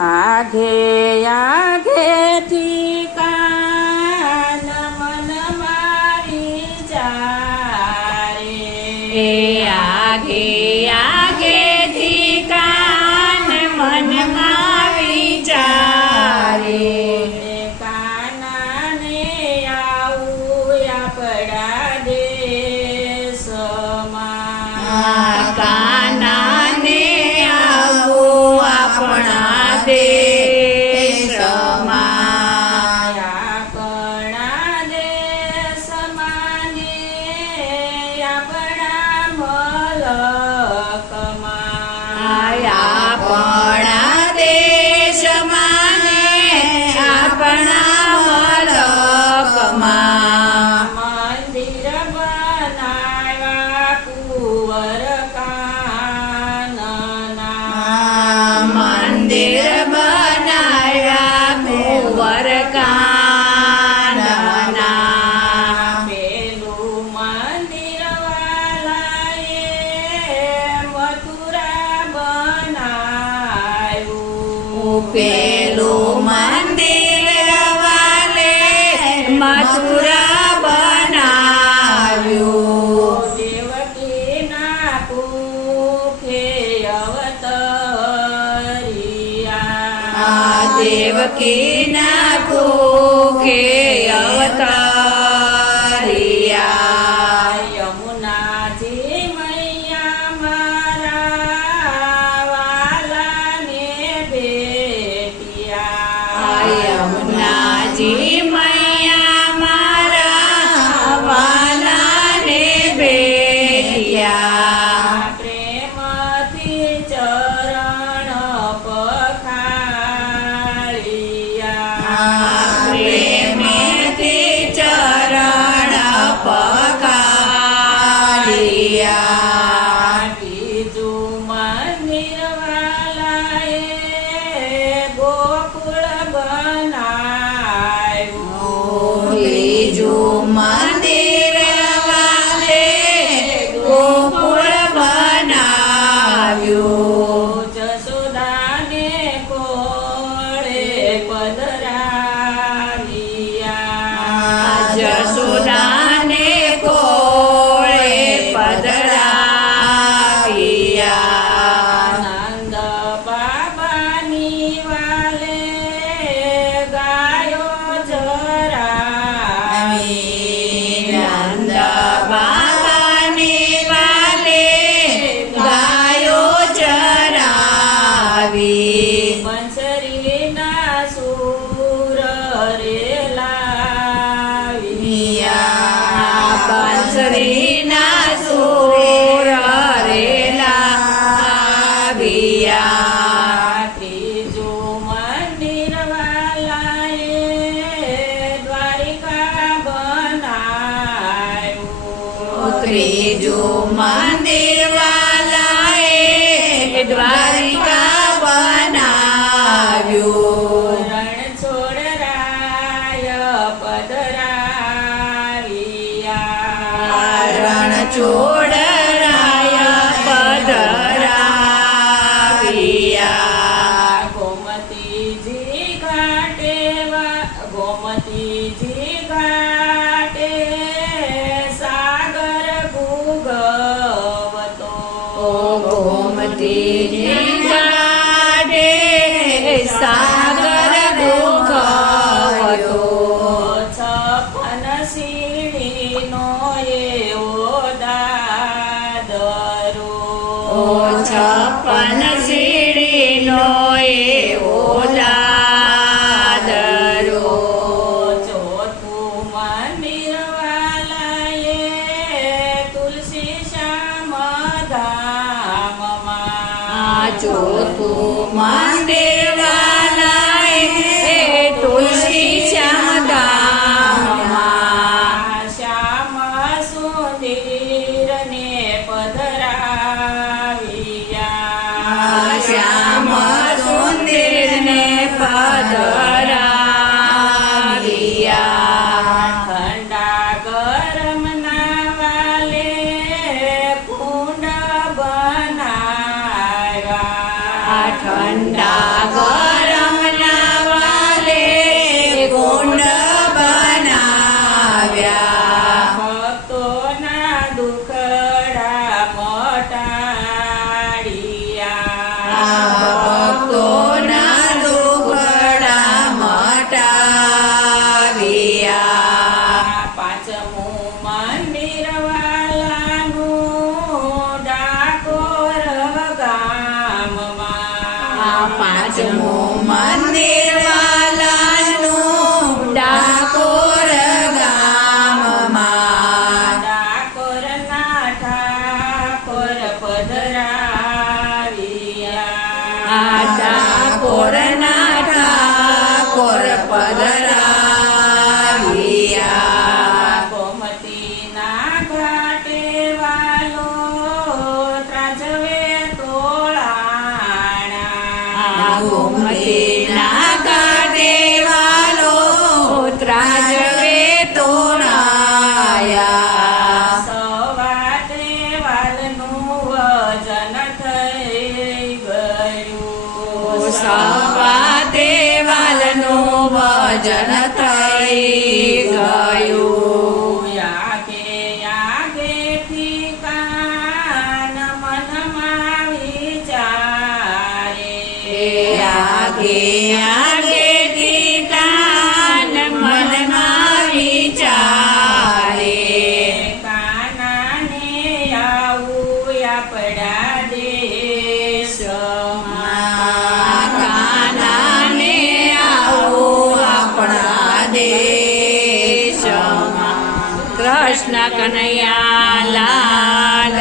อาเท પેલું મંદિર વાલે મથુરા બનાવ્યું. દેવકી ના પૂખે અવતરિયા. દેવકી ના પૂખે અવતાર દ્વારિકા બનાવ્યો છોડ રાય પધરાવી રણ છોડ ગોમતી સાગર દુખતો છપન સીડીનો એવો દાદરો છપન સી ચોથું માટે પાંચમું મંદિર ગોમતીના કાંઠે વાલો ત્રાજવે તોડાયા સવાતે વાલનું વજન થઈ ગયું સવાતે વાલનું વજન થઈ આગે આગે ટીકાન મનમાં વિચારે કાનાને આવું આપણા દેશમાં. કાનાને આવો આપણા દેશમાં. કૃષ્ણ કનૈયા લાલ